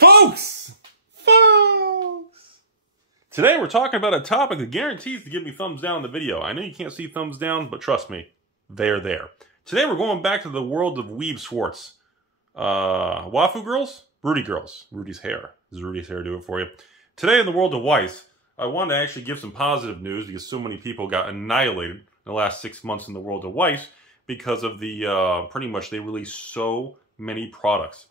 Folks! Today we're talking about a topic that guarantees to give me thumbs down in the video. I know you can't see thumbs down, but trust me, they're there. Today we're going back to the world of SCHWARZ. Wafu girls? Rudy girls. Rudy's hair. Does Rudy's hair do it for you? Today in the world of WEISS, I wanted to actually give some positive news because so many people got annihilated in the last 6 months in the world of WEISS because of the, pretty much they released so many products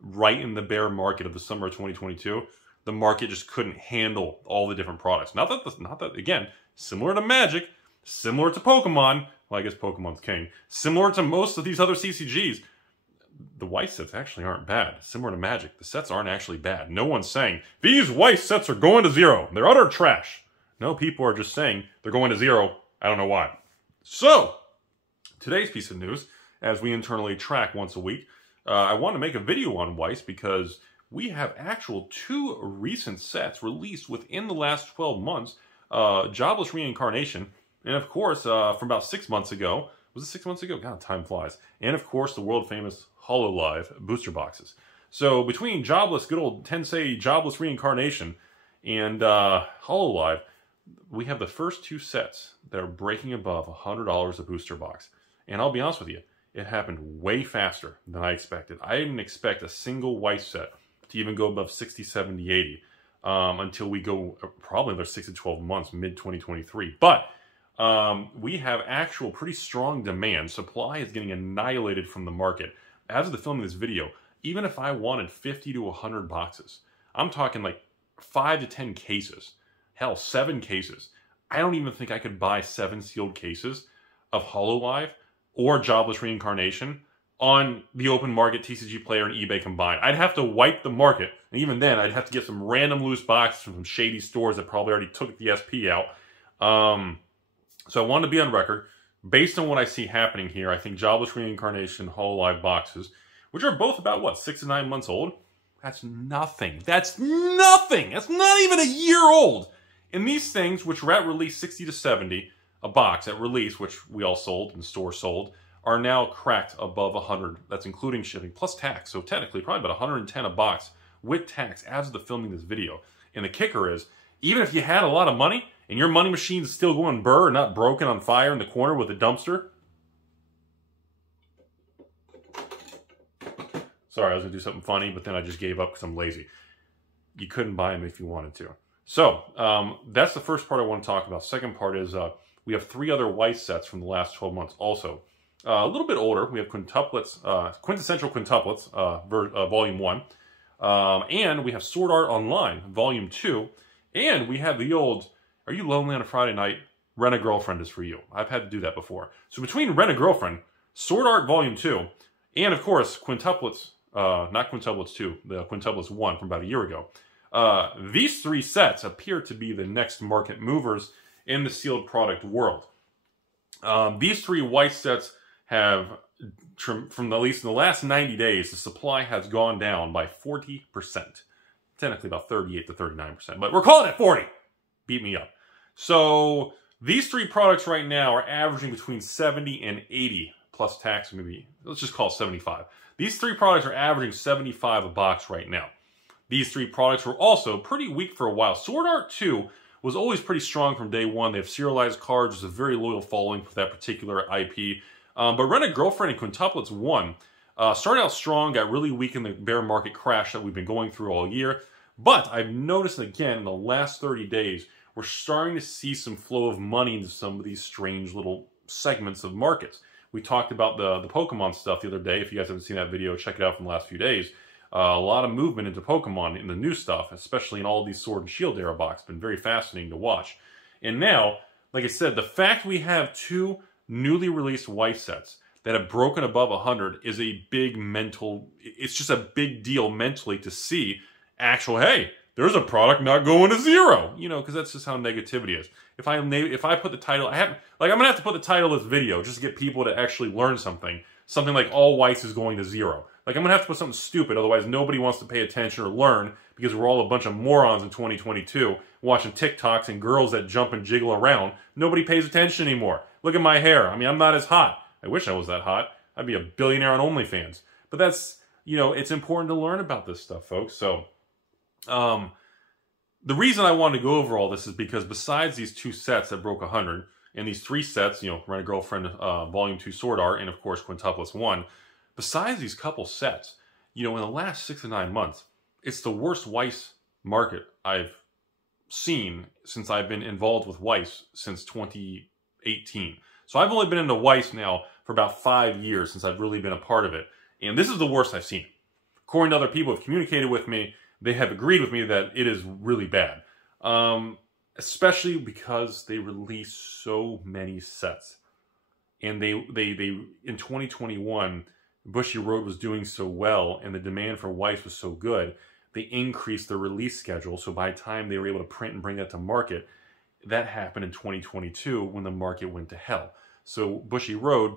right in the bear market of the summer of 2022. The market just couldn't handle all the different products. Not that again, similar to Magic, similar to Pokemon. Well, I guess Pokemon's king. Similar to most of these other CCGs. The WEISS sets actually aren't bad. Similar to Magic, the sets aren't actually bad. No one's saying, these WEISS sets are going to zero. They're utter trash. No, people are just saying they're going to zero. I don't know why. So, today's piece of news, as we internally track once a week, I want to make a video on WEISS because we have actual 2 recent sets released within the last 12 months. Jobless Reincarnation, and of course, from about 6 months ago, was it 6 months ago? God, time flies. And of course, the world famous HoloLive booster boxes. So between Jobless, good old Tensei Jobless Reincarnation, and HoloLive, we have the first 2 sets that are breaking above $100 a booster box. And I'll be honest with you, it happened way faster than I expected. I didn't expect a single WEISS set to even go above 60, 70, 80 until we go probably another 6 to 12 months, mid-2023. But we have actual pretty strong demand. Supply is getting annihilated from the market. As of the filming of this video, even if I wanted 50 to 100 boxes, I'm talking like 5 to 10 cases, hell, 7 cases. I don't even think I could buy 7 sealed cases of HoloLive or Jobless Reincarnation on the open market, TCG Player, and eBay combined. I'd have to wipe the market, and even then, I'd have to get some random loose boxes from some shady stores that probably already took the SP out. So I wanted to be on record. Based on what I see happening here, I think Jobless Reincarnation, HoloLive boxes, which are both about, what, 6 to 9 months old? That's nothing. That's nothing! That's not even a year old! And these things, which were at release 60 to 70, a box at release, which we all sold and the store sold, are now cracked above 100. That's including shipping plus tax. So technically, probably about 110 a box with tax as of the filming of this video. And the kicker is, even if you had a lot of money and your money machine's still going burr, not broken on fire in the corner with a dumpster. Sorry, I was gonna do something funny, but then I just gave up because I'm lazy. You couldn't buy them if you wanted to. So that's the first part I want to talk about. Second part is we have 3 other WEISS sets from the last 12 months also. A little bit older, we have quintuplets, Quintessential Quintuplets, Volume 1. And we have Sword Art Online, Volume 2. And we have the old, Are You Lonely on a Friday Night? Rent a Girlfriend is for you. I've had to do that before. So between Rent a Girlfriend, Sword Art Volume 2, and of course, Quintuplets, not Quintuplets 2, the Quintuplets 1 from about a year ago. These 3 sets appear to be the next market movers in the sealed product world. These 3 WEISS sets have, from at least in the last 90 days, the supply has gone down by 40%. Technically about 38 to 39%, but we're calling it 40. Beat me up. So these 3 products right now are averaging between 70 and 80 plus tax, maybe, let's just call it 75. These 3 products are averaging 75 a box right now. These 3 products were also pretty weak for a while. Sword Art 2 was always pretty strong from day one. They have serialized cards. There's a very loyal following for that particular IP. But Rent a Girlfriend and Quintuplets 1 started out strong, got really weak in the bear market crash that we've been going through all year. But I've noticed again in the last 30 days, we're starting to see some flow of money into some of these strange little segments of markets. We talked about the Pokemon stuff the other day. If you guys haven't seen that video, check it out from the last few days. A lot of movement into Pokemon in the new stuff, especially in all these Sword and Shield era boxes. Been very fascinating to watch. And now, like I said, the fact we have 2 newly released WEISS sets that have broken above 100 is a big mental, it's just a big deal mentally to see actual, hey, there's a product not going to zero, you know, because that's just how negativity is. If I put the title, I'm gonna have to put the title of this video just to get people to actually learn something like all WEISS is going to zero. Like, I'm gonna have to put something stupid, otherwise nobody wants to pay attention or learn because we're all a bunch of morons in 2022 watching TikToks and girls that jump and jiggle around. Nobody pays attention anymore. Look at my hair. I mean, I'm not as hot. I wish I was that hot. I'd be a billionaire on OnlyFans. But that's, you know, it's important to learn about this stuff, folks. So The reason I wanted to go over all this is because besides these 2 sets that broke 100, and these 3 sets, you know, Rent a Girlfriend, Volume 2 Sword Art, and of course Quintuplets 1, besides these couple sets, you know, in the last 6 to 9 months, it's the worst WEISS market I've seen since I've been involved with WEISS since 2018. So I've only been into WEISS now for about 5 years since I've really been a part of it. And this is the worst I've seen. According to other people who have communicated with me, they have agreed with me that it is really bad. Especially because they release so many sets. And they in 2021, Bushy Road was doing so well and the demand for WEISS was so good, they increased the release schedule. So by the time they were able to print and bring that to market, that happened in 2022 when the market went to hell. So Bushy Road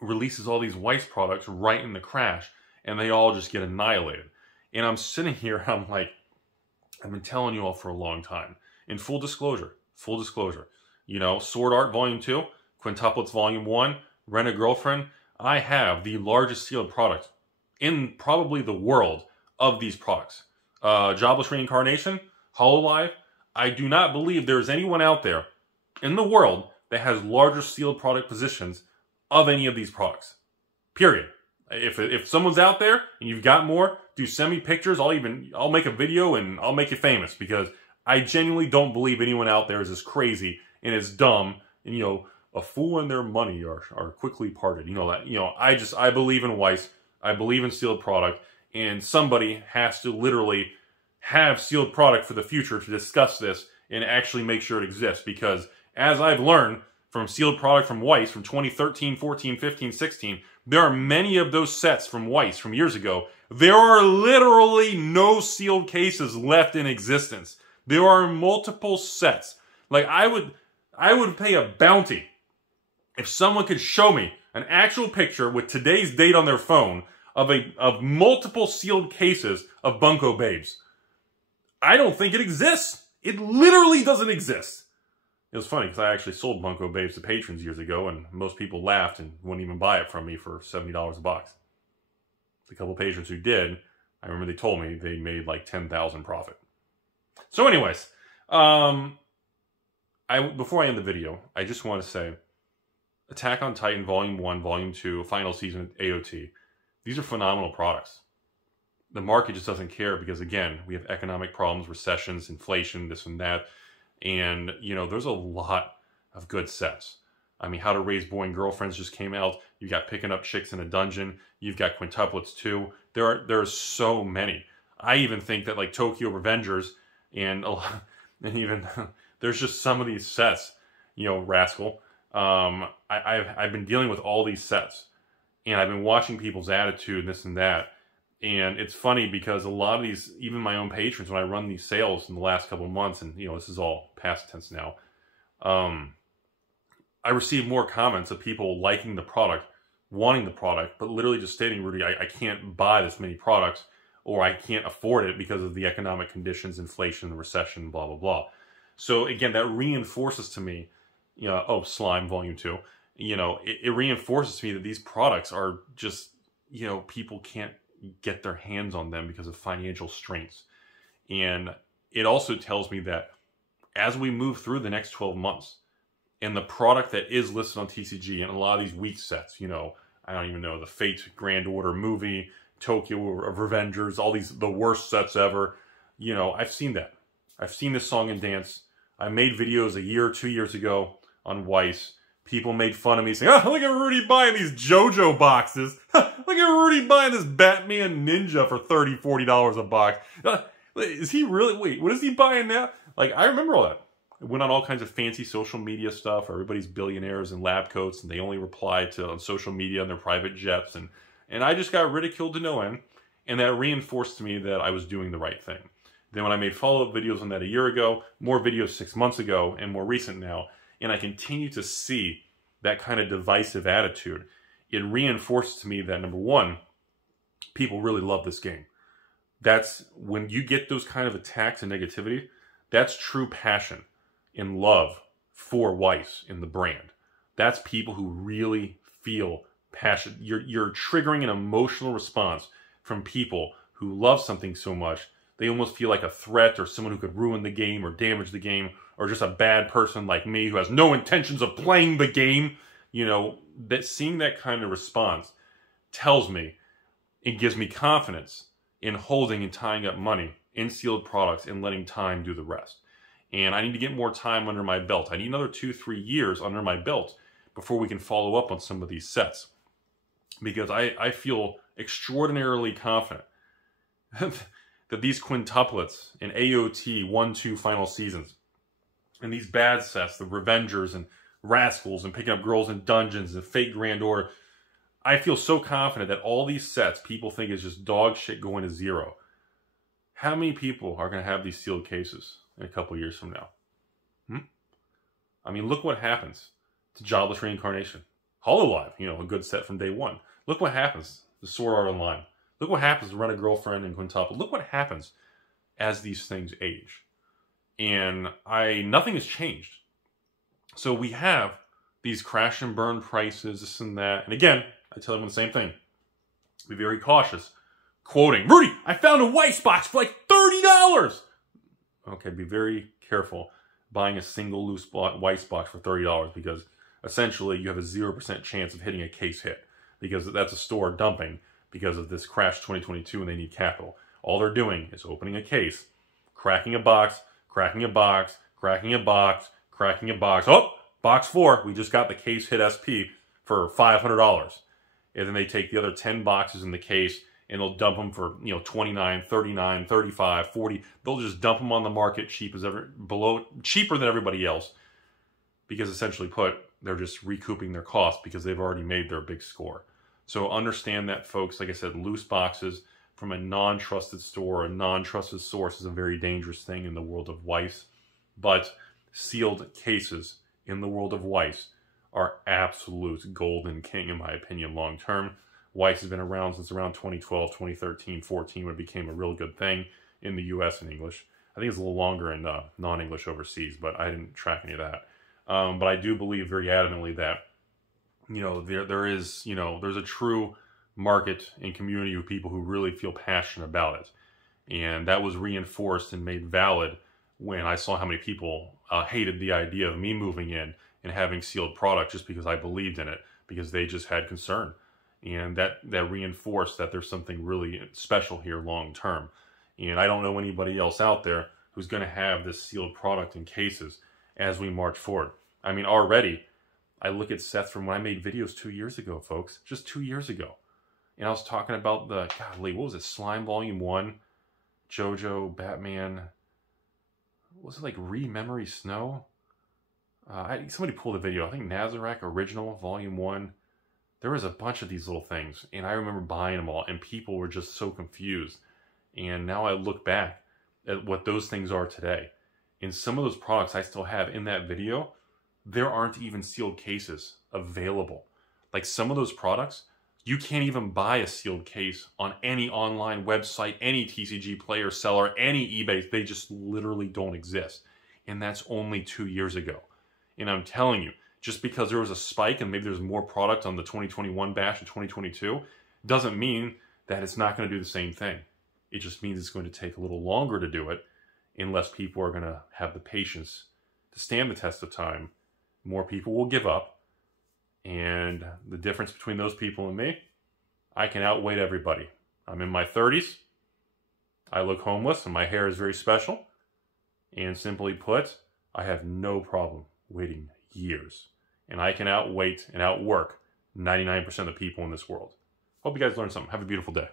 releases all these WEISS products right in the crash, and they all just get annihilated. And I'm sitting here, I'm like, I've been telling you all for a long time. In full disclosure, you know, Sword Art Volume 2, Quintuplets Volume 1, Rent a Girlfriend, I have the largest sealed product in probably the world of these products. Jobless Reincarnation, Hololive, I do not believe there's anyone out there in the world that has larger sealed product positions of any of these products. Period. If someone's out there and you've got more, do send me pictures. I'll make a video and I'll make you famous, because I genuinely don't believe anyone out there is as crazy and as dumb and, you know, a fool and their money are quickly parted. You know that. You know, I believe in WEISS. I believe in sealed product, and somebody has to literally have sealed product for the future to discuss this and actually make sure it exists, because as I've learned from sealed product from WEISS from 2013, 14, 15, 16, there are many of those sets from WEISS from years ago. There are literally no sealed cases left in existence. There are multiple sets. Like, I would pay a bounty if someone could show me an actual picture with today's date on their phone of multiple sealed cases of Bunko Babes. I don't think it exists. It literally doesn't exist. It was funny because I actually sold Bunko Babes to patrons years ago, and most people laughed and wouldn't even buy it from me for $70 a box. The couple patrons who did, I remember they told me they made like $10,000 profit. So anyways, before I end the video, I just want to say, Attack on Titan Volume 1, Volume 2, Final Season AOT, these are phenomenal products. The market just doesn't care because, again, we have economic problems, recessions, inflation, this and that. And, you know, there's a lot of good sets. I mean, How to Raise Boy and Girlfriends just came out. You've got Picking Up Chicks in a Dungeon. You've got Quintuplets 2. There are so many. I even think that, like, Tokyo Revengers and even there's just some of these sets, you know, Rascal. I've been dealing with all these sets, and I've been watching people's attitude and this and that. And it's funny because a lot of these, even my own patrons, when I run these sales in the last couple of months, and, you know, this is all past tense now, I receive more comments of people liking the product, wanting the product, but literally just stating, Rudy, I can't buy this many products, or I can't afford it because of the economic conditions, inflation, recession, blah, blah, blah. So again, that reinforces to me, you know, oh, Slime Volume 2, you know, it reinforces to me that these products are just, you know, people can't get their hands on them because of financial strains. And it also tells me that as we move through the next 12 months, and the product that is listed on TCG and a lot of these weak sets, you know, I don't even know, the Fate Grand Order movie, Tokyo Revengers, all these, the worst sets ever, you know, I've seen that. I've seen this song and dance. I made videos a year or 2 years ago on WEISS. People made fun of me saying, oh, look at Rudy buying these JoJo boxes. Look at Rudy buying this Batman Ninja for $30, $40 a box. Is he really, wait, what is he buying now? Like, I remember all that. It went on all kinds of fancy social media stuff. Everybody's billionaires in lab coats, and they only reply to on social media on their private jets. And I just got ridiculed to no end. And that reinforced to me that I was doing the right thing. Then when I made follow-up videos on that a year ago, more videos 6 months ago, and more recent now, and I continue to see that kind of divisive attitude, it reinforces to me that, number one, people really love this game. That's when you get those kind of attacks and negativity, that's true passion and love for WEISS in the brand. That's people who really feel passion. You're triggering an emotional response from people who love something so much they almost feel like a threat or someone who could ruin the game or damage the game, or just a bad person like me who has no intentions of playing the game. You know, that seeing that kind of response tells me, it gives me confidence in holding and tying up money in sealed products and letting time do the rest. And I need to get more time under my belt. I need another 2-3 years under my belt before we can follow up on some of these sets. Because I feel extraordinarily confident that these quintuplets and AOT 1-2 final seasons and these bad sets, the Revengers and Rascals and Picking Up Girls in Dungeons and Fake Grand Order, I feel so confident that all these sets people think is just dog shit going to zero. How many people are going to have these sealed cases in a couple years from now? I mean, look what happens to Jobless Reincarnation. Hololive, you know, a good set from day one. Look what happens to Sword Art Online. Look what happens to Rent a Girlfriend and Quintuple. Look what happens as these things age. And nothing has changed. So we have these crash and burn prices, this and that. And again, I tell everyone the same thing. Be very cautious. Quoting, Rudy, I found a WEISS box for like $30. Okay, be very careful buying a single loose WEISS box for $30 because essentially you have a 0% chance of hitting a case hit because that's a store dumping because of this crash 2022 and they need capital. All they're doing is opening a case, cracking a box, cracking a box, cracking a box, cracking a box. Oh, box 4, we just got the case hit SP for $500. And then they take the other 10 boxes in the case and they'll dump them for, you know, $29, $39, $35, $40. They'll just dump them on the market cheaper than everybody else because essentially put, they're just recouping their costs because they've already made their big score. So understand that, folks. Like I said, loose boxes from a non-trusted store, a non-trusted source is a very dangerous thing in the world of WEISS. But sealed cases in the world of WEISS are absolute golden king, in my opinion, long term. WEISS has been around since around 2012, 2013, 14, when it became a real good thing in the U.S. and English. I think it's a little longer in non-English overseas, but I didn't track any of that. But I do believe very adamantly that, you know, there's a true market and community of people who really feel passionate about it. And that was reinforced and made valid when I saw how many people hated the idea of me moving in and having sealed product just because I believed in it, because they just had concern. And that reinforced that there's something really special here long term. And I don't know anybody else out there who's going to have this sealed product in cases as we march forward. I mean, already, I look at sets from when I made videos 2 years ago, folks. Just 2 years ago. And I was talking about the, golly, what was it? Slime Volume 1, JoJo, Batman. Was it like Re-Memory Snow? Somebody pulled a video. I think Nazarek Original Volume 1. There was a bunch of these little things. And I remember buying them all. And people were just so confused. And now I look back at what those things are today. And some of those products I still have in that video, there aren't even sealed cases available. Like some of those products, you can't even buy a sealed case on any online website, any TCG player, seller, any eBay. They just literally don't exist. And that's only 2 years ago. And I'm telling you, just because there was a spike and maybe there's more product on the 2021 batch of 2022, doesn't mean that it's not going to do the same thing. It just means it's going to take a little longer to do it, unless people are going to have the patience to stand the test of time. More people will give up. And the difference between those people and me, I can outweight everybody. I'm in my 30s. I look homeless and my hair is very special. And simply put, I have no problem waiting years. And I can outweight and outwork 99% of the people in this world. Hope you guys learned something. Have a beautiful day.